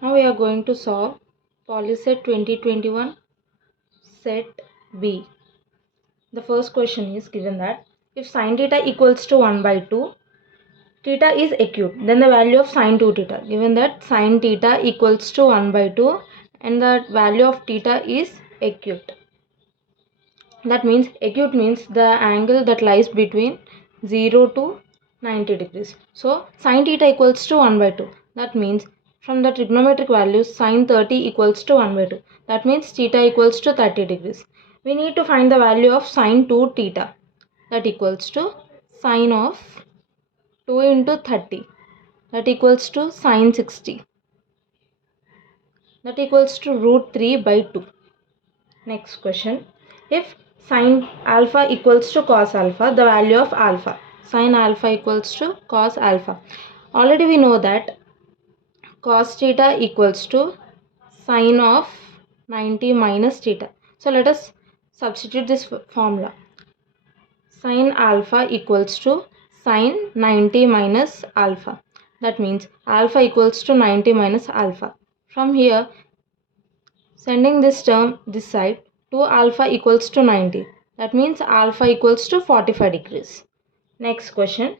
Now we are going to solve Polycet 2021 set B. The first question is given that if sin theta equals to 1 by 2, theta is acute, then the value of sin 2 theta. Given that sin theta equals to 1 by 2 and the value of theta is acute. That means acute means the angle that lies between 0 to 90 degrees. So sin theta equals to 1 by 2. That means from the trigonometric value sin 30 equals to 1 by 2. That means theta equals to 30 degrees. We need to find the value of sin 2 theta. That equals to sin of 2 into 30. That equals to sin 60. That equals to root 3 by 2. Next question. If sin alpha equals to cos alpha, the value of alpha. Sin alpha equals to cos alpha. Already we know that cos theta equals to sin of 90 minus theta. So let us substitute this formula. Sin alpha equals to sin 90 minus alpha. That means alpha equals to 90 minus alpha. From here, sending this term this side, 2 alpha equals to 90. That means alpha equals to 45 degrees. Next question.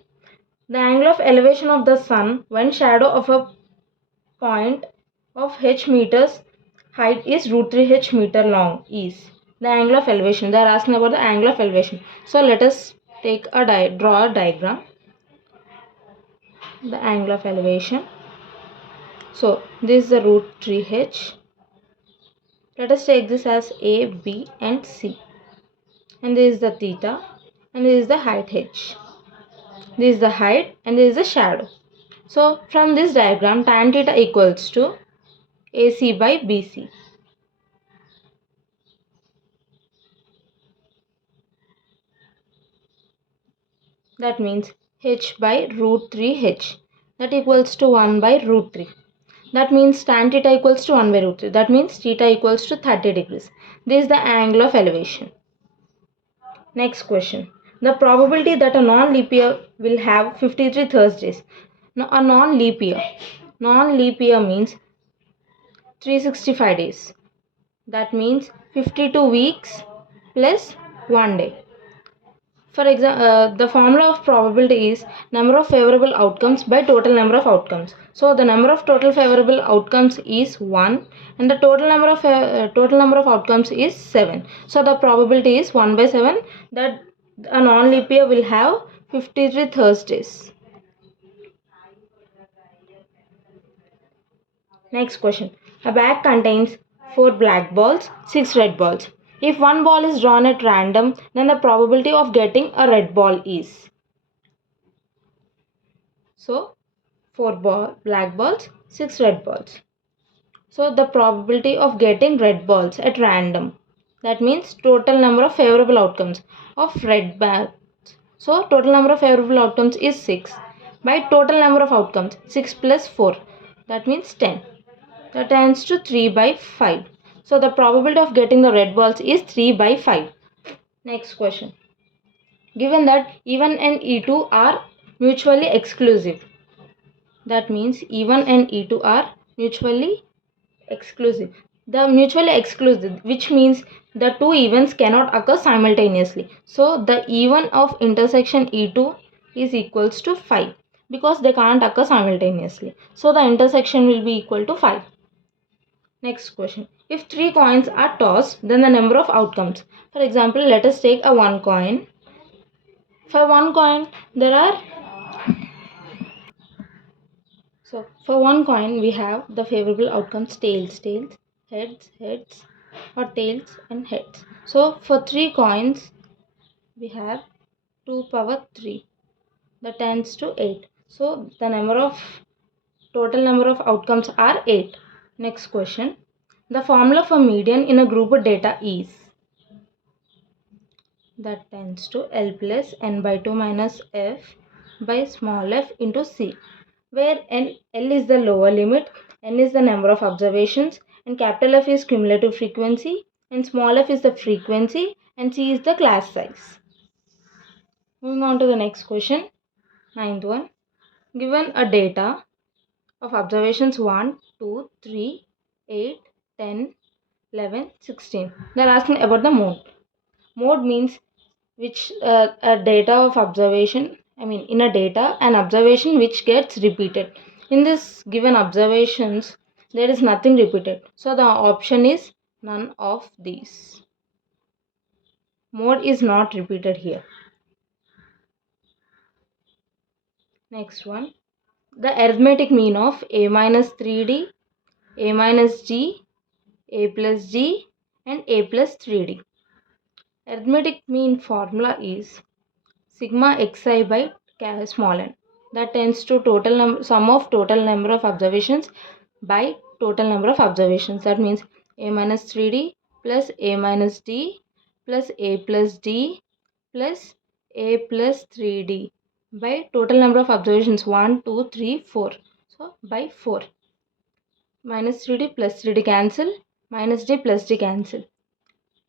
The angle of elevation of the sun when shadow of a point of h meters height is root 3 h meter long is the angle of elevation. They are asking about the angle of elevation. So let us take a draw a diagram. The angle of elevation. So this is the root 3 h. Let us take this as A, B and C. And this is the theta and this is the height h. This is the height and this is the shadow. So from this diagram tan theta equals to AC by BC. That means h by root 3 h. That equals to 1 by root 3. That means tan theta equals to 1 by root 3. That means theta equals to 30 degrees. This is the angle of elevation. Next question. The probability that a non-leap year will have 53 Thursdays. Now, a non-leap year. Non-leap year means 365 days. That means 52 weeks plus 1 day. For example, the formula of probability is number of favorable outcomes by total number of outcomes. So the number of total favorable outcomes is 1 and the total number of outcomes is 7. So the probability is 1 by 7 that a non-leap year will have 53 Thursdays. Next question. A bag contains 4 black balls, 6 red balls. If one ball is drawn at random, then the probability of getting a red ball is. So 4 black balls, 6 red balls. So the probability of getting red balls at random. That means total number of favorable outcomes of red balls. So total number of favorable outcomes is 6. By total number of outcomes, 6 plus 4. That means 10. That tends to 3 by 5. So the probability of getting the red balls is 3 by 5. Next question. Given that E1 and E2 are mutually exclusive. That means E1 and E2 are mutually exclusive. The mutually exclusive, which means the two events cannot occur simultaneously. So the E1 of intersection E2 is equals to 5 because they can't occur simultaneously. So the intersection will be equal to 5. Next question. If 3 coins are tossed, then the number of outcomes. For example, let us take a 1 coin. For 1 coin, there are... So, for 1 coin, we have the favorable outcomes tails, heads, or tails and heads. So, for 3 coins, we have 2 power 3. That tends to 8. So, the total number of outcomes are 8. Next question. The formula for median in a group of data is that tends to L plus n by 2 minus f by small f into c, where L is the lower limit, n is the number of observations, and capital F is cumulative frequency, and small f is the frequency, and c is the class size. Moving on to the next question, 9th one. Given a data of observations 1, 2, 3, 8, 10, 11, 16. They are asking about the mode. Mode means which a data of observation, in a data, an observation which gets repeated. In this given observations, there is nothing repeated. So the option is none of these. Mode is not repeated here. Next one. The arithmetic mean of a minus 3d, a minus g, a plus g and a plus 3d. Arithmetic mean formula is sigma xi by small n. That tends to sum of total number of observations by total number of observations. That means a minus 3d plus a minus d plus a plus d plus a plus 3d by total number of observations 1, 2, 3, 4. So by 4. Minus 3d plus 3d cancel. Minus d plus d cancel.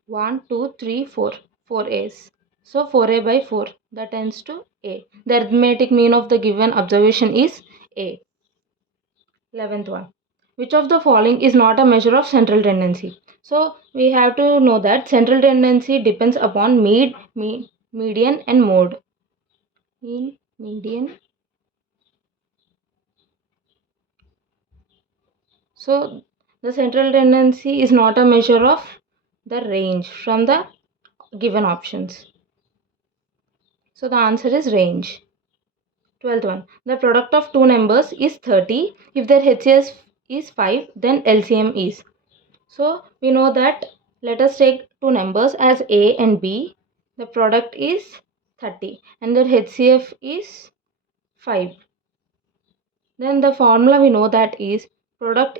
1, 2, 3, 4. 4 a's. So 4a by 4. That tends to a. The arithmetic mean of the given observation is a. 11th one. Which of the following is not a measure of central tendency? So we have to know that central tendency depends upon median and mode. Mean, median. So the central tendency is not a measure of the range from the given options. So the answer is range. 12th one. The product of two numbers is 30. If their HCF is 5, then LCM is. So we know that, let us take two numbers as A and B. The product is 30 and their HCF is 5. Then the formula we know that is product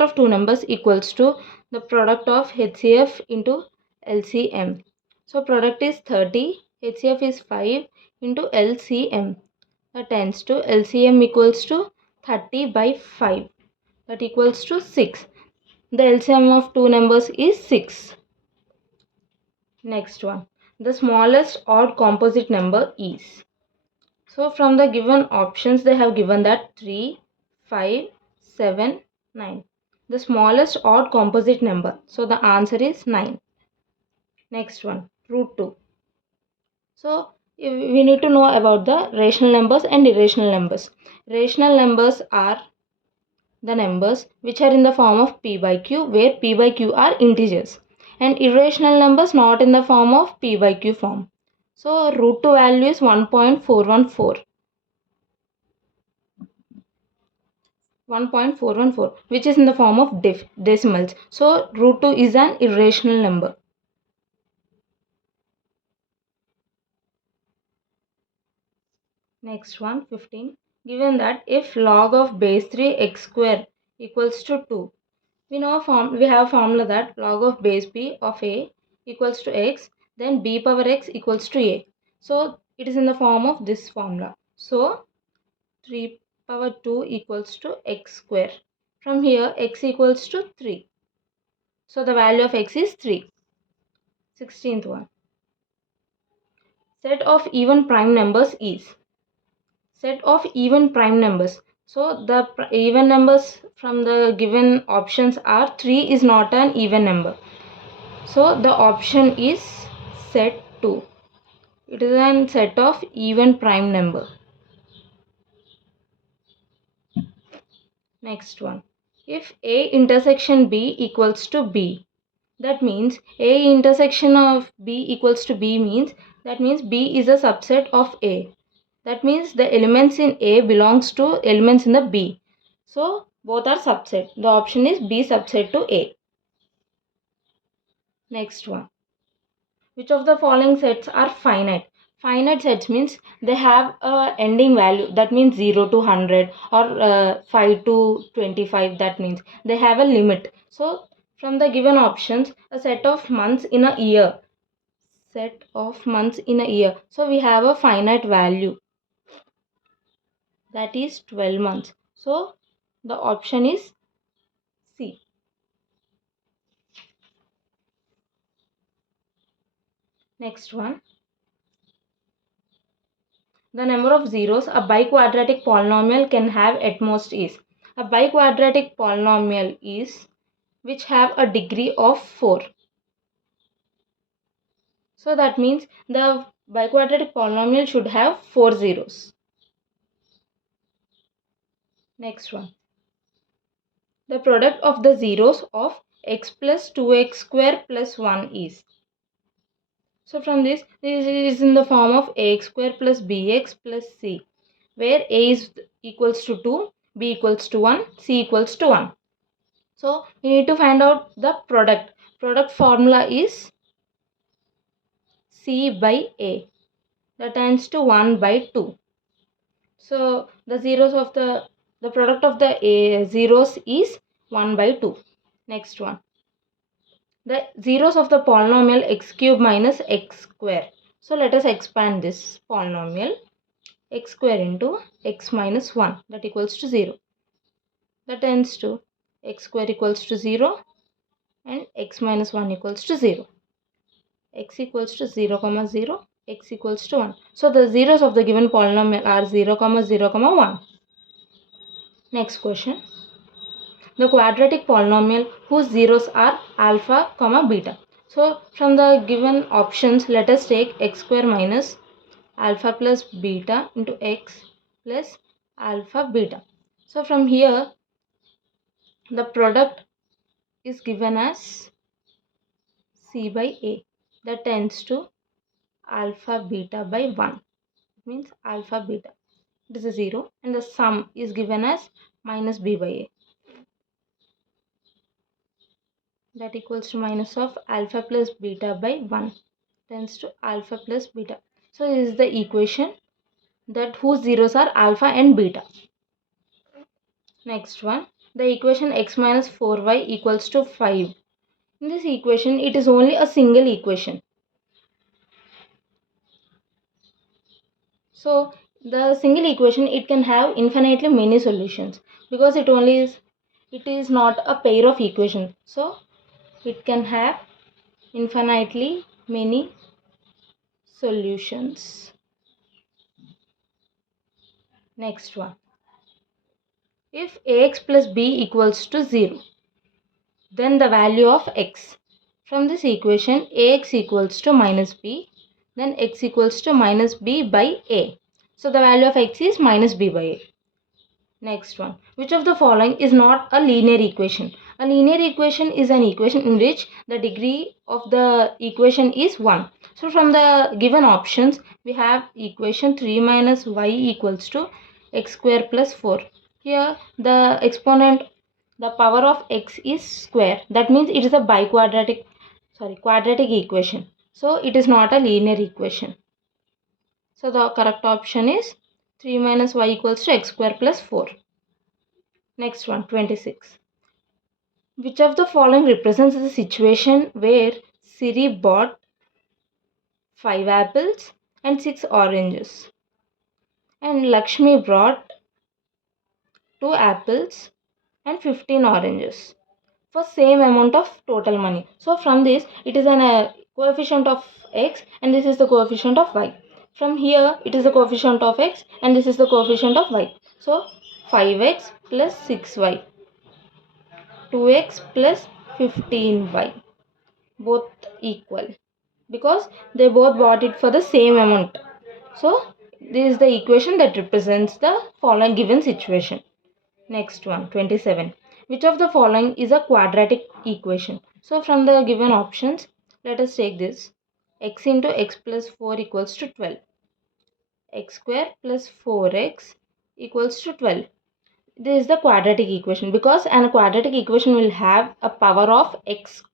of two numbers equals to the product of HCF into LCM. So product is 30, HCF is 5 into LCM. That tends to LCM equals to 30 by 5. That equals to 6. The LCM of two numbers is 6. Next one. The smallest odd composite number is. So from the given options they have given that 3, 5, 7, 9. The smallest odd composite number. So the answer is 9. Next one. Root 2. So we need to know about the rational numbers and irrational numbers. Rational numbers are the numbers which are in the form of p by q, where p by q are integers, and irrational numbers not in the form of p by q form. So root 2 value is 1.414. 1.414, which is in the form of decimals. So root 2 is an irrational number. Next one, 15. Given that if log of base 3 x square equals to 2, we have a formula that log of base b of a equals to x, then b power x equals to a. So it is in the form of this formula. So 3 power 2 equals to x square. From here x equals to 3. So the value of x is 3. 16th one. Set of even prime numbers is. Set of even prime numbers. So the even numbers from the given options are 3 is not an even number. So the option is set 2. It is a set of even prime number. Next one. If A intersection B equals to B, that means A intersection of B equals to B means, that means B is a subset of A. That means the elements in A belongs to elements in the B. So both are subset. The option is B subset to A. Next one. Which of the following sets are finite? Finite sets means they have a ending value. That means 0 to 100 or 5 to 25. That means they have a limit. So from the given options, a set of months in a year. Set of months in a year. So we have a finite value. That is 12 months. So the option is C. Next one. The number of zeros a biquadratic polynomial can have at most is. A biquadratic polynomial is which have a degree of 4. So that means the biquadratic polynomial should have 4 zeros. Next one. The product of the zeros of x plus 2x square plus 1 is. So from this is in the form of ax square plus bx plus c, where a is equals to 2, b equals to 1, c equals to 1. So we need to find out the product. Product formula is c by a. That turns to 1 by 2. So the zeros of the product of the zeros is 1 by 2. Next one. The zeros of the polynomial x cube minus x square. So let us expand this polynomial. X square into x minus 1, that equals to 0. That tends to x square equals to 0 and x minus 1 equals to 0. X equals to 0 comma 0, x equals to 1. So the zeros of the given polynomial are 0 comma 0 comma 1. Next question. The quadratic polynomial whose zeros are alpha comma beta. So from the given options, let us take x square minus alpha plus beta into x plus alpha beta. So from here the product is given as c by a, that tends to alpha beta by 1. It means alpha beta. This is 0 and the sum is given as minus b by a, that equals to minus of alpha plus beta by 1 tends to alpha plus beta. So this is the equation that whose zeros are alpha and beta. Next one, the equation x minus 4y equals to 5. In this equation, it is only a single equation. So the single equation, it can have infinitely many solutions because it is not a pair of equations. So it can have infinitely many solutions. Next one. If ax plus b equals to 0, then the value of x. From this equation, ax equals to minus b, then x equals to minus b by a. So the value of x is minus b by a. Next one. Which of the following is not a linear equation? A linear equation is an equation in which the degree of the equation is 1. So from the given options, we have equation 3 minus y equals to x square plus 4. Here the exponent, the power of x is square. That means it is a quadratic equation. So it is not a linear equation. So the correct option is 3 minus y equals to x square plus 4. Next one, 26. Which of the following represents the situation where Siri bought 5 apples and 6 oranges and Lakshmi brought 2 apples and 15 oranges for same amount of total money? So from this, it is an coefficient of x and this is the coefficient of y. From here, it is the coefficient of x and this is the coefficient of y. So 5x plus 6y, 2x plus 15y, both equal because they both bought it for the same amount. So this is the equation that represents the following given situation. Next one, 27. Which of the following is a quadratic equation? So from the given options, let us take this. X into x plus 4 equals to 12. X square plus 4x equals to 12. This is the quadratic equation because a quadratic equation will have a power of x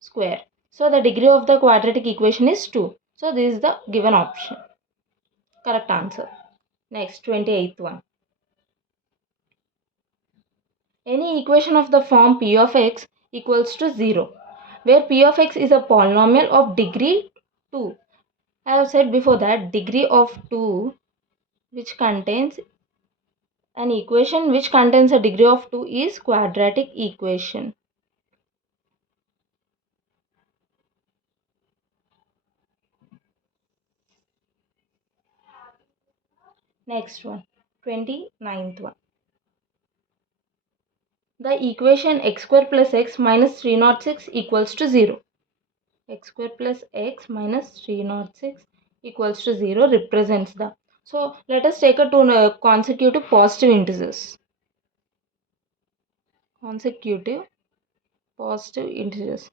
square. So the degree of the quadratic equation is 2. So this is the given option. Correct answer. Next, 28th one. Any equation of the form p of x equals to 0, where p of x is a polynomial of degree 2. I have said before that degree of 2 which contains an equation which contains a degree of 2 is quadratic equation. Next one, 29th one. The equation x square plus x minus 306 equals to 0. X square plus x minus 306 equals to 0 represents the. So let us take a two consecutive positive integers. Consecutive positive integers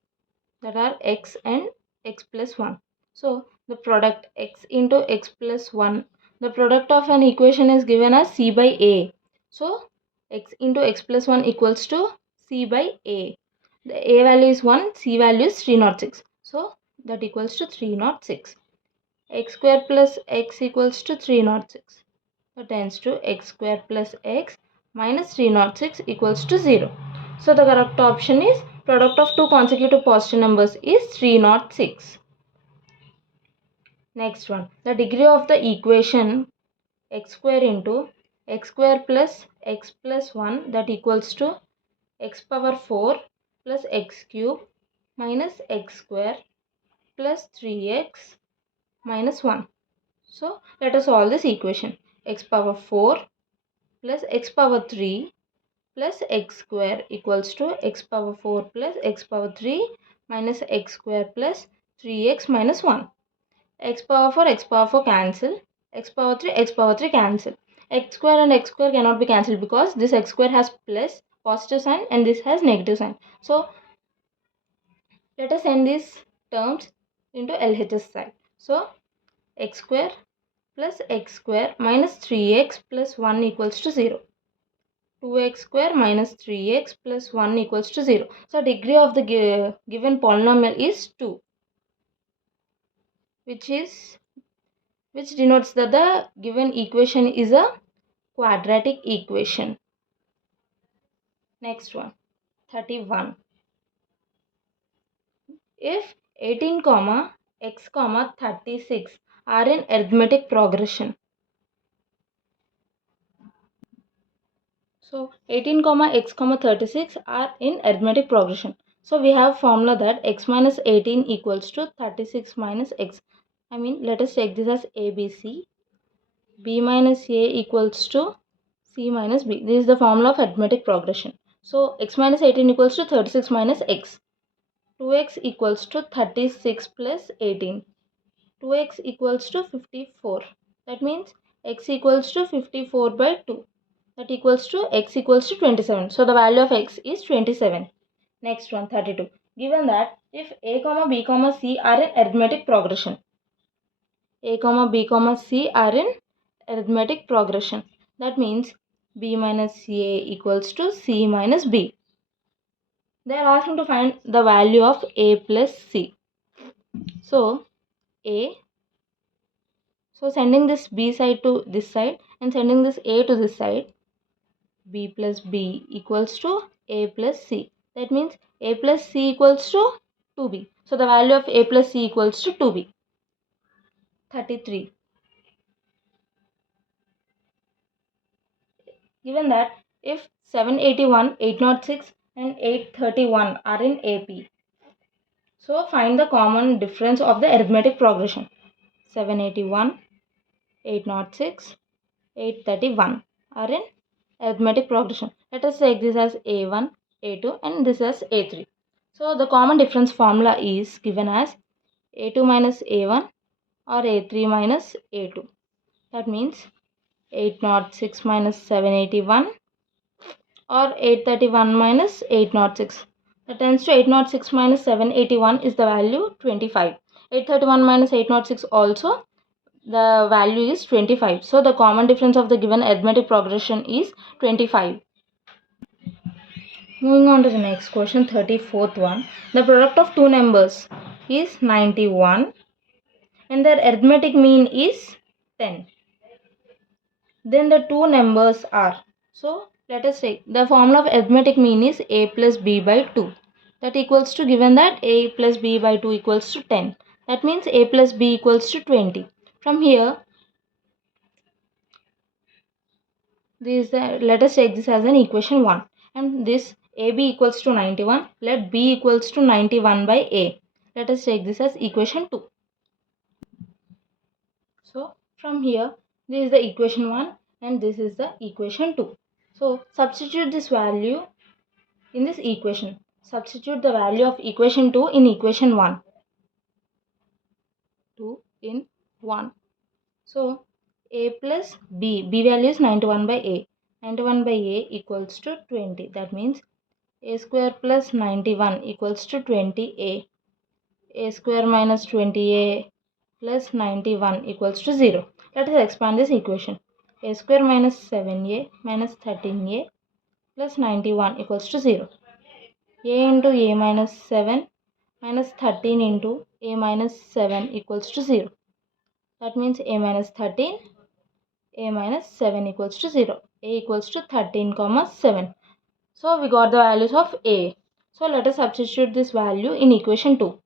that are x and x plus 1. So the product x into x plus 1, the product of an equation is given as c by a. So x into x plus 1 equals to c by a. The a value is 1, c value is 306. So that equals to 306. X square plus x equals to 306. That tends to x square plus x minus 306 equals to 0. So the correct option is product of two consecutive positive numbers is 306. Next one, the degree of the equation x square into x square plus x plus 1 that equals to x power 4 plus x cube minus x square plus 3x minus 1. So let us solve this equation. X power 4 plus x power 3 plus x square equals to x power 4 plus x power 3 minus x square plus 3x minus 1. X power 4 cancel. X power 3 cancel. X square and x square cannot be cancelled because this x square has plus positive sign and this has negative sign. So let us send these terms into LHS side. So x square plus x square minus 3x plus 1 equals to 0. 2x square minus 3x plus 1 equals to 0. So degree of the given polynomial is 2, which denotes that the given equation is a quadratic equation. Next one, 31. If 18 comma x comma 36 are in arithmetic progression. So 18 comma x comma 36 are in arithmetic progression. So we have formula that x minus 18 equals to 36 minus x. Let us take this as ABC. B minus A equals to C minus B. This is the formula of arithmetic progression. So x minus 18 equals to 36 minus x. 2x equals to 36 plus 18. 2x equals to 54. That means x equals to 54 by 2. That equals to x equals to 27. So the value of x is 27. Next one, 32. Given that if a comma b comma c are in arithmetic progression. A comma b comma c are in arithmetic progression. That means b minus a equals to c minus b. They are asking to find the value of a plus c. So a. So sending this b side to this side and sending this a to this side. B plus b equals to a plus c. That means a plus c equals to 2b. So the value of a plus c equals to 2b. 33. Given that if 781, 806 and 831 are in AP. So find the common difference of the arithmetic progression. 781, 806, 831 are in arithmetic progression. Let us take this as A1, A2 and this as A3. So the common difference formula is given as A2 minus A1 or A3 minus A2. That means 806 minus 781 or 831 minus 806. That tends to 806 minus 781 is the value 25. 831 minus 806 also the value is 25. So the common difference of the given arithmetic progression is 25. Moving on to the next question, 34th one. The product of two numbers is 91 and their arithmetic mean is 10. Then the two numbers are. So let us take the formula of arithmetic mean is a plus b by 2. That equals to, given that a plus b by 2 equals to 10. That means a plus b equals to 20. From here, let us take this as an equation 1. And this ab equals to 91. Let b equals to 91 by a. Let us take this as equation 2. So from here, This is the equation 1 and this is the equation 2. So substitute this value in this equation. Substitute the value of equation 2 in equation 1. 2 in 1. So a plus b value is 91 by a. 91 by a equals to 20. That means a square plus 91 equals to 20a. A square minus 20a plus 91 equals to 0. Let us expand this equation. A square minus 7a minus 13a plus 91 equals to 0. A into a minus 7 minus 13 into a minus 7 equals to 0. That means a minus 13, a minus 7 equals to 0. A equals to 13 comma 7. So we got the values of a. So let us substitute this value in equation 2.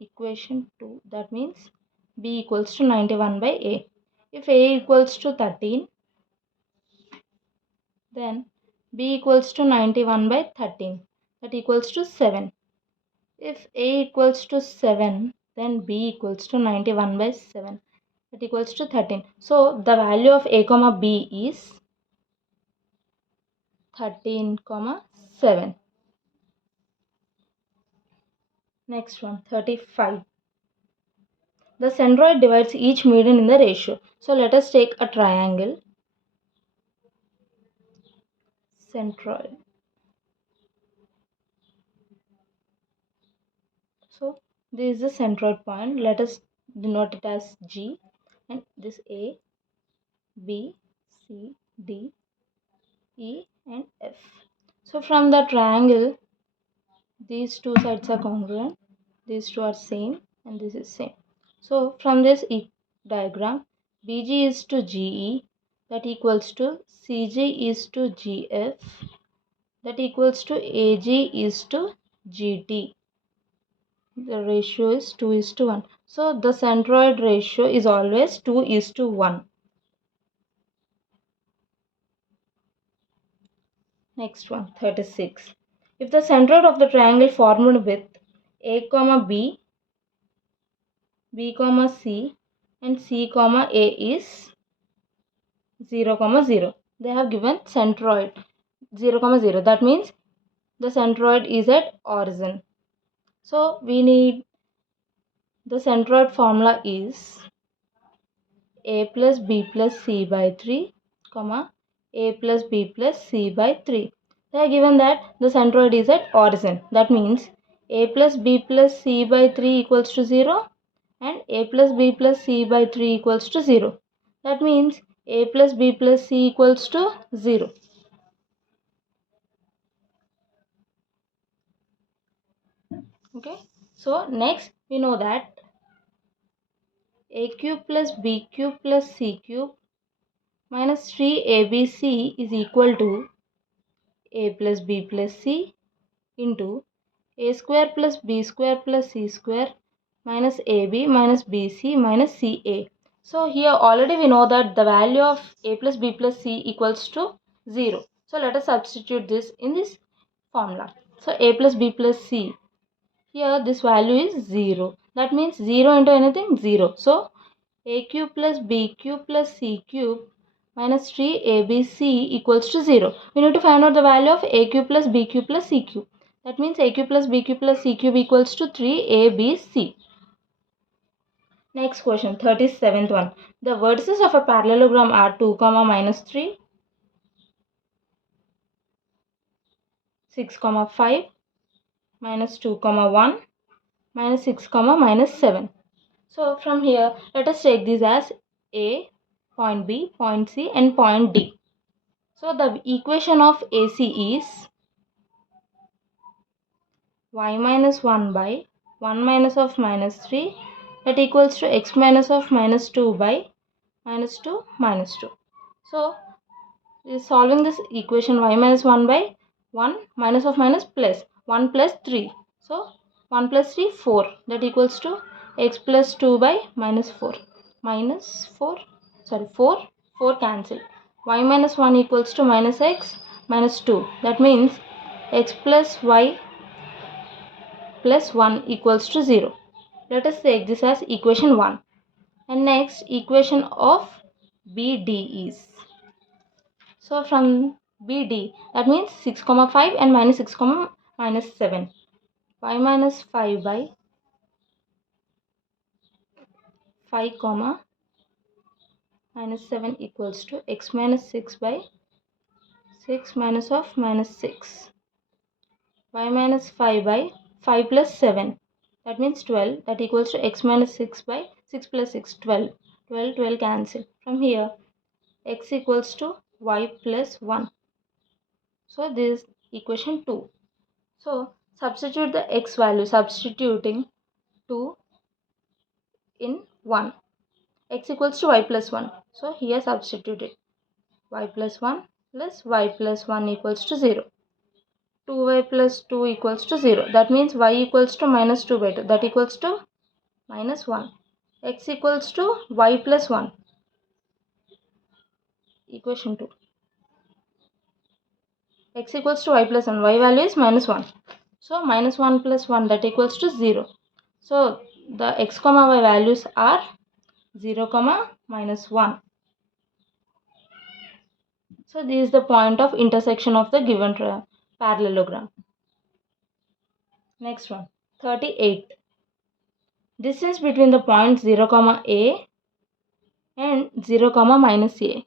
Equation 2, that means b equals to 91 by a. If a equals to 13, then b equals to 91 by 13. That equals to 7. If a equals to 7, then b equals to 91 by 7. That equals to 13. So the value of a comma b is 13 comma 7. Next one, 35. The centroid divides each median in the ratio. So let us take a triangle. Centroid. So this is the centroid point. Let us denote it as G, and this A, B, C, D, E and F. So from the triangle, these two sides are congruent, these two are same, and this is same. So from this diagram, BG is to GE, that equals to CG is to GF, that equals to AG is to GT. The ratio is 2 is to 1. So the centroid ratio is always 2 is to 1. Next one, 36. If the centroid of the triangle formed with A comma B, B comma C and C comma A is 0 comma 0. They have given centroid 0 comma 0. That means the centroid is at origin. So we need the centroid formula is a plus b plus c by 3, comma a plus b plus c by 3. They are given that the centroid is at origin. That means a plus b plus c by 3 equals to 0 and a plus b plus c by 3 equals to 0. That means a plus b plus c equals to 0. Okay. So next we know that a cube plus b cube plus c cube minus 3abc is equal to a plus b plus c into a square plus b square plus c square minus ab minus bc minus ca. So here already we know that the value of a plus b plus c equals to 0. So let us substitute this in this formula. So a plus b plus c, here this value is 0. That means 0 into anything 0. So a cube plus b cube plus c cube minus 3abc equals to 0. We need to find out the value of a cube plus b cube plus c cube. That means a cube plus b cube plus c cube equals to 3abc. Next question, 37th one. The vertices of a parallelogram are 2 comma minus 3, 6 comma 5, minus 2 comma 1, minus 6 comma minus 7. So from here, let us take these as A, point B, point C and point D. So the equation of AC is y minus 1 by 1 minus of minus 3, that equals to x minus of minus 2 by minus 2 minus 2. So solving this equation, y minus 1 by 1 minus of minus plus 1 plus 3. So 1 plus 3 4, that equals to x plus 2 by minus 4. Minus 4, sorry 4 cancel. Y minus 1 equals to minus x minus 2. That means x plus y plus 1 equals to 0. Let us take this as equation 1. And next equation of BD is, so from BD, that means 6 comma 5 and minus 6 comma minus 7. 5 minus 5 by 5 comma minus 7 equals to x minus 6 by 6 minus of minus 6. Y minus 5 by 5 plus 7, that means 12, that equals to x minus 6 by 6 plus 6, 12. 12 cancel. From here x equals to y plus 1. So this is equation 2. So substitute the x value, substituting 2 in 1. X equals to y plus 1. So here substitute it. Y plus 1 plus y plus 1 equals to 0. 2y plus 2 equals to 0. That means y equals to minus 2 by 2. That equals to minus 1. X equals to y plus 1. Equation 2. X equals to y plus 1. Y value is minus 1. So minus 1 plus 1, that equals to 0. So the x comma y values are 0 comma minus 1. So this is the point of intersection of the given parallelogram. Next one, 38. Distance between the points 0 comma a and 0 comma minus a.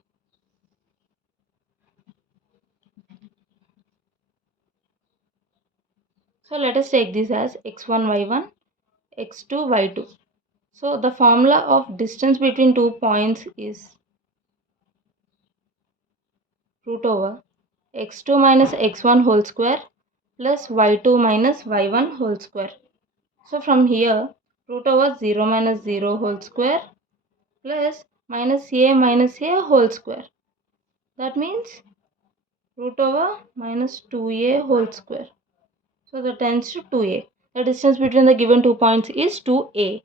So let us take this as x1 y1 x2 y2. So the formula of distance between 2 points is root over x2 minus x1 whole square plus y2 minus y1 whole square. So from here root over 0 minus 0 whole square plus minus a whole square. That means root over minus 2a whole square. So that tends to 2a. The distance between the given 2 points is 2a.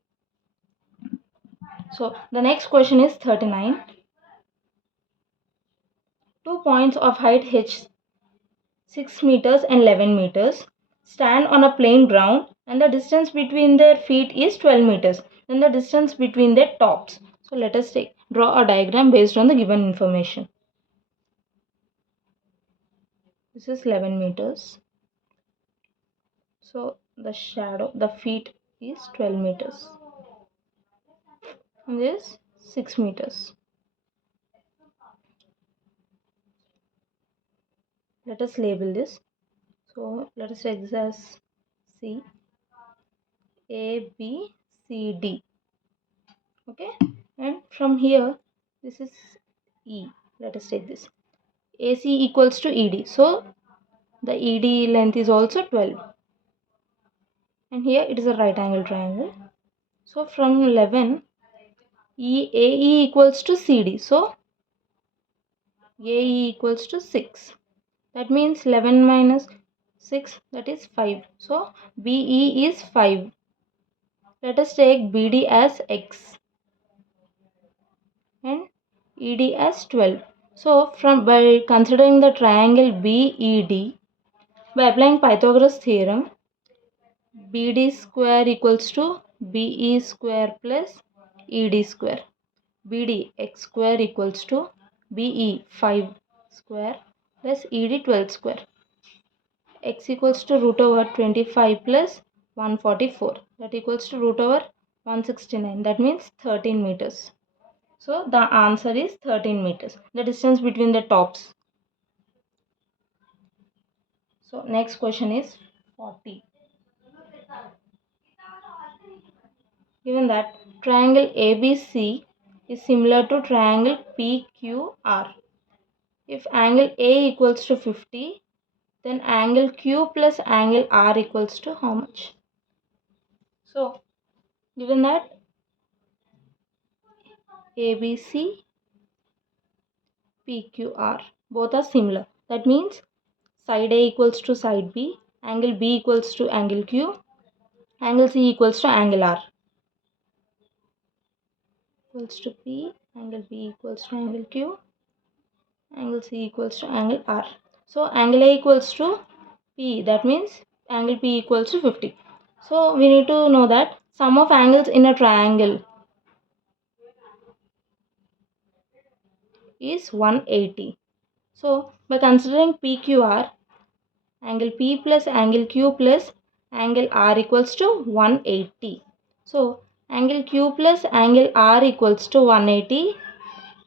So the next question is 39. 2 points of height h 6 meters and 11 meters stand on a plain ground and the distance between their feet is 12 meters. Then the distance between their tops. So let us draw a diagram based on the given information. This is 11 meters. So the feet is 12 meters. And this is 6 meters. Let us label this. So let us take this as C, A, B, C, D. Okay. And from here, this is E. Let us take this. AC equals to ED. So the ED length is also 12. And here it is a right angle triangle. So from 11, AE equals to CD. So AE equals to 6. That means 11 minus 6, that is 5. So BE is 5. Let us take BD as X and ED as 12. So by considering the triangle BED, by applying Pythagoras theorem, BD square equals to BE square plus ED square. BD X square equals to BE 5 square plus ED 12 square. X equals to root over 25 plus 144. That equals to root over 169. That means 13 meters. So the answer is 13 meters. The distance between the tops. So next question is 40. Given that triangle ABC is similar to triangle PQR. If angle A equals to 50, then angle Q plus angle R equals to how much? So given that ABC, PQR both are similar, that means side A equals to side B, angle B equals to angle Q, angle C equals to angle R. Equals to P, angle B equals to angle Q, angle C equals to angle R. So angle A equals to P, that means angle P equals to 50. So we need to know that sum of angles in a triangle is 180. So by considering PQR, angle P plus angle Q plus angle R equals to 180. So angle Q plus angle R equals to 180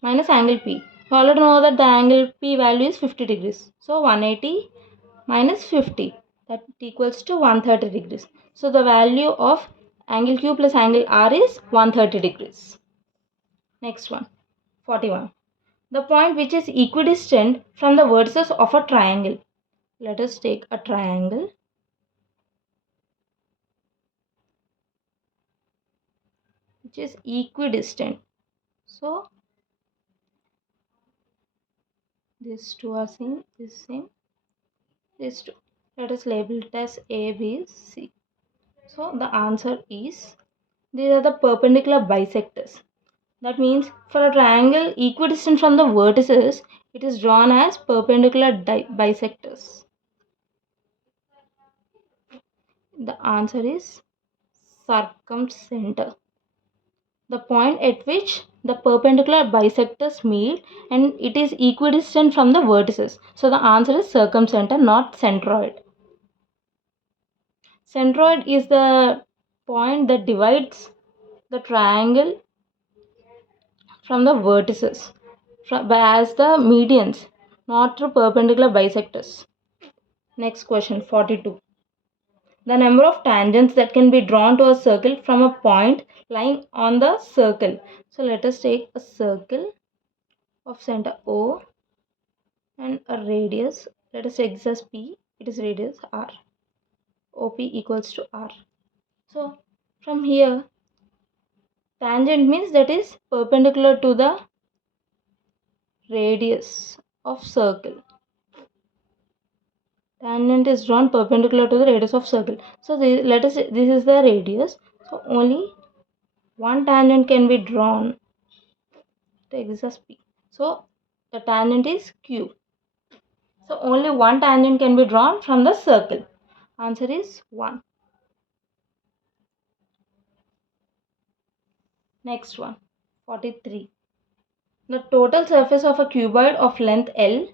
minus angle P. You already know that the angle P value is 50 degrees. So 180 minus 50, that equals to 130 degrees. So the value of angle Q plus angle R is 130 degrees. Next one, 41. The point which is equidistant from the vertices of a triangle. Let us take a triangle. Which is equidistant. So these two are same, this same, these two. Let us label it as A, B, C. So the answer is, these are the perpendicular bisectors. That means for a triangle equidistant from the vertices, it is drawn as perpendicular bisectors. The answer is circumcenter. The point at which the perpendicular bisectors meet and it is equidistant from the vertices. So the answer is circumcenter, not centroid. Centroid is the point that divides the triangle from the vertices as the medians, not through perpendicular bisectors. Next question, 42. The number of tangents that can be drawn to a circle from a point lying on the circle. So let us take a circle of center O and a radius. Let us take this as P. It is radius R. OP equals to R. So from here, tangent means that is perpendicular to the radius of circle. Tangent is drawn perpendicular to the radius of circle. So let us say this is the radius. So only one tangent can be drawn. Take this as P. So the tangent is Q. So only one tangent can be drawn from the circle. Answer is 1. Next one, 43. The total surface of a cuboid of length L,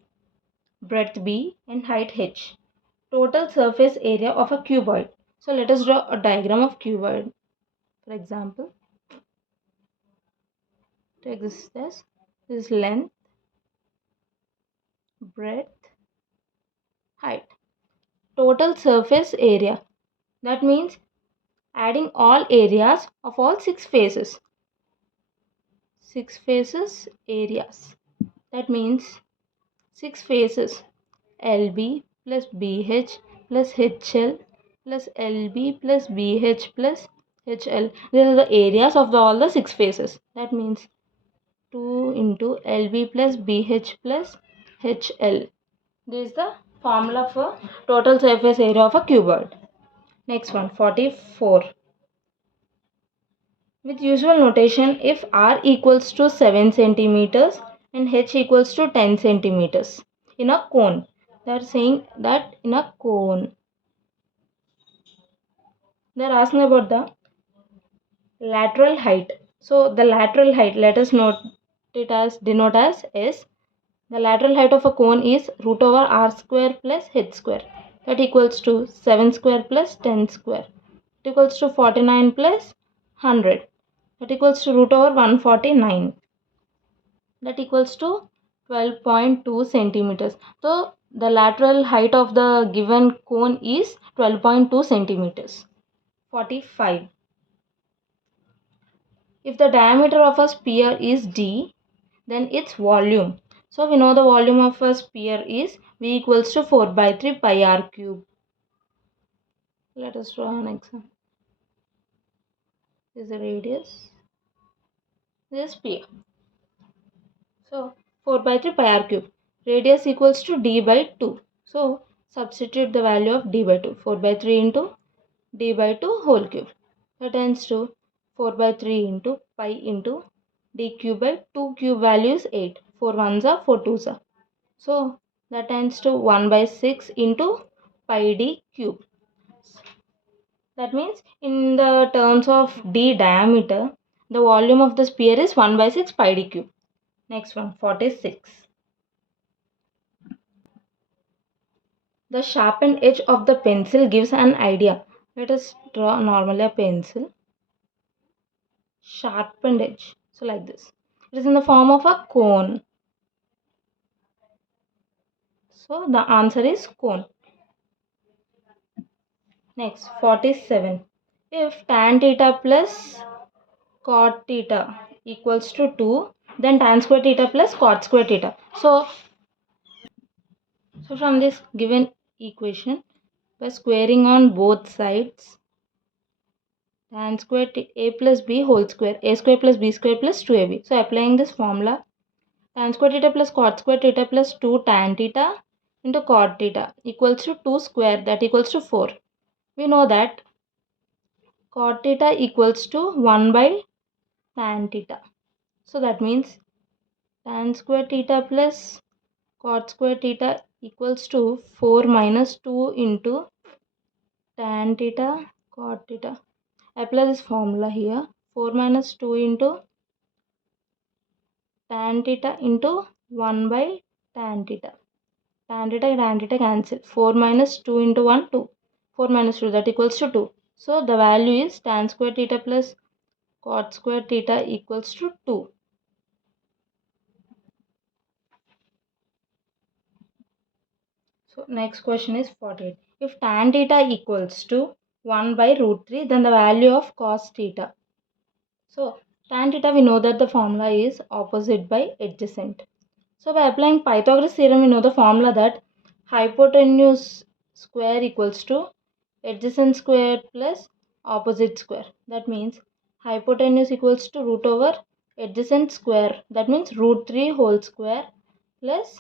breadth B and height H. Total surface area of a cuboid. So let us draw a diagram of cuboid. For example, take this as this is length, breadth, height. Total surface area. That means adding all areas of all 6 faces. 6 faces areas. That means 6 faces LB plus BH plus HL plus LB plus BH plus HL. These are the areas of all the 6 faces. That means 2 into LB plus BH plus HL. This is the formula for total surface area of a cuboid. Next one, 44. With usual notation, if R equals to 7 centimeters and H equals to 10 centimeters in a cone. They are saying that in a cone. They are asking about the lateral height. So the lateral height, let us note it as denote as S. The lateral height of a cone is root over R square plus H square. That equals to 7 square plus 10 square. It equals to 49 plus 100. That equals to root over 149. That equals to 12.2 centimeters. So the lateral height of the given cone is 12.2 centimeters. 45. If the diameter of a sphere is d, then its volume. So we know the volume of a sphere is V equals to 4 by 3 pi r cube. Let us draw an example. This is the radius. This is sphere. So 4 by 3 pi r cube. Radius equals to d by 2. So substitute the value of d by 2. 4 by 3 into d by 2 whole cube. That ends to 4 by 3 into pi into d cube by 2 cube value is 8. 4 ones are 4 twos are. So that ends to 1 by 6 into pi d cube. That means in the terms of d diameter, the volume of the sphere is 1 by 6 pi d cube. Next one, 46. The sharpened edge of the pencil gives an idea. Let us draw normally a pencil. Sharpened edge. So like this. It is in the form of a cone. So the answer is cone. Next, 47. If tan theta plus cot theta equals to 2, then tan square theta plus cot square theta. So from this given equation, by squaring on both sides, tan square a plus b whole square, a square plus b square plus 2ab. So applying this formula, tan square theta plus cot square theta plus 2 tan theta into cot theta equals to 2 square, that equals to 4. We know that cot theta equals to 1 by tan theta. So that means tan square theta plus cot square theta equals to 4 minus 2 into tan theta cot theta. Apply this formula here. 4 minus 2 into tan theta into 1 by tan theta. Tan theta cancel. 4 minus 2 into 1, 2. 4 minus 2, that equals to 2. So the value is tan square theta plus cot square theta equals to 2. So next question is 48. If tan theta equals to 1 by root 3, then the value of cos theta. So tan theta, we know that the formula is opposite by adjacent. So by applying Pythagoras theorem, we know the formula that hypotenuse square equals to adjacent square plus opposite square. That means hypotenuse equals to root over adjacent square. That means root 3 whole square plus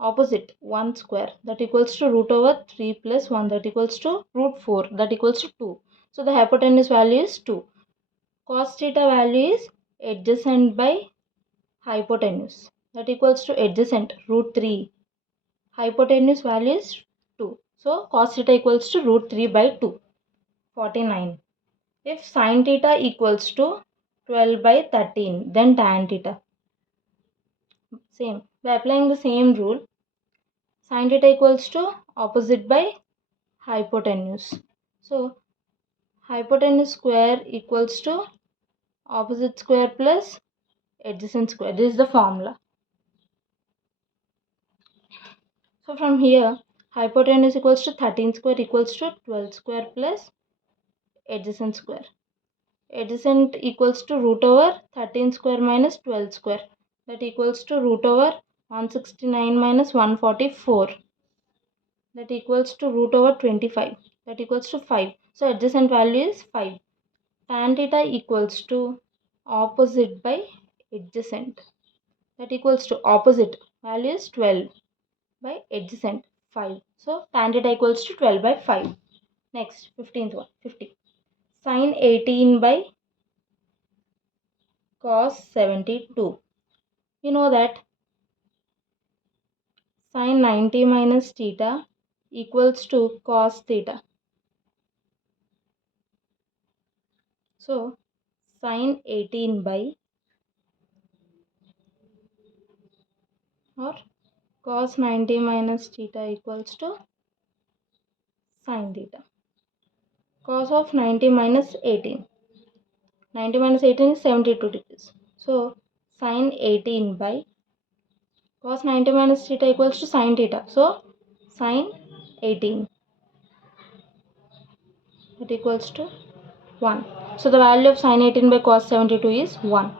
opposite 1 square, that equals to root over 3 plus 1, that equals to root 4, that equals to 2. So the hypotenuse value is 2. Cos theta value is adjacent by hypotenuse, that equals to adjacent root 3. Hypotenuse value is 2. So cos theta equals to root 3 by 2. 49. If sin theta equals to 12 by 13, then tan theta. Same. By applying the same rule, sin theta equals to opposite by hypotenuse. So hypotenuse square equals to opposite square plus adjacent square. This is the formula. So from here, hypotenuse equals to 13 square equals to 12 square plus adjacent square. Adjacent equals to root over 13 square minus 12 square. That equals to root over 169 minus 144. That equals to root over 25. That equals to 5. So adjacent value is 5. Tan theta equals to opposite by adjacent. That equals to opposite value is 12 by adjacent 5. So tan theta equals to 12 by 5. Next, 15th one, 50. Sin 18 by cos 72. You know that sin 90 minus theta equals to cos theta. So sin 18 by or cos 90 minus theta equals to sin theta. Cos of 90 minus 18. 90 minus 18 is 72 degrees. So sin 18 by cos 90 minus theta equals to sin theta. So sin 18, that equals to 1. So the value of sin 18 by cos 72 is 1.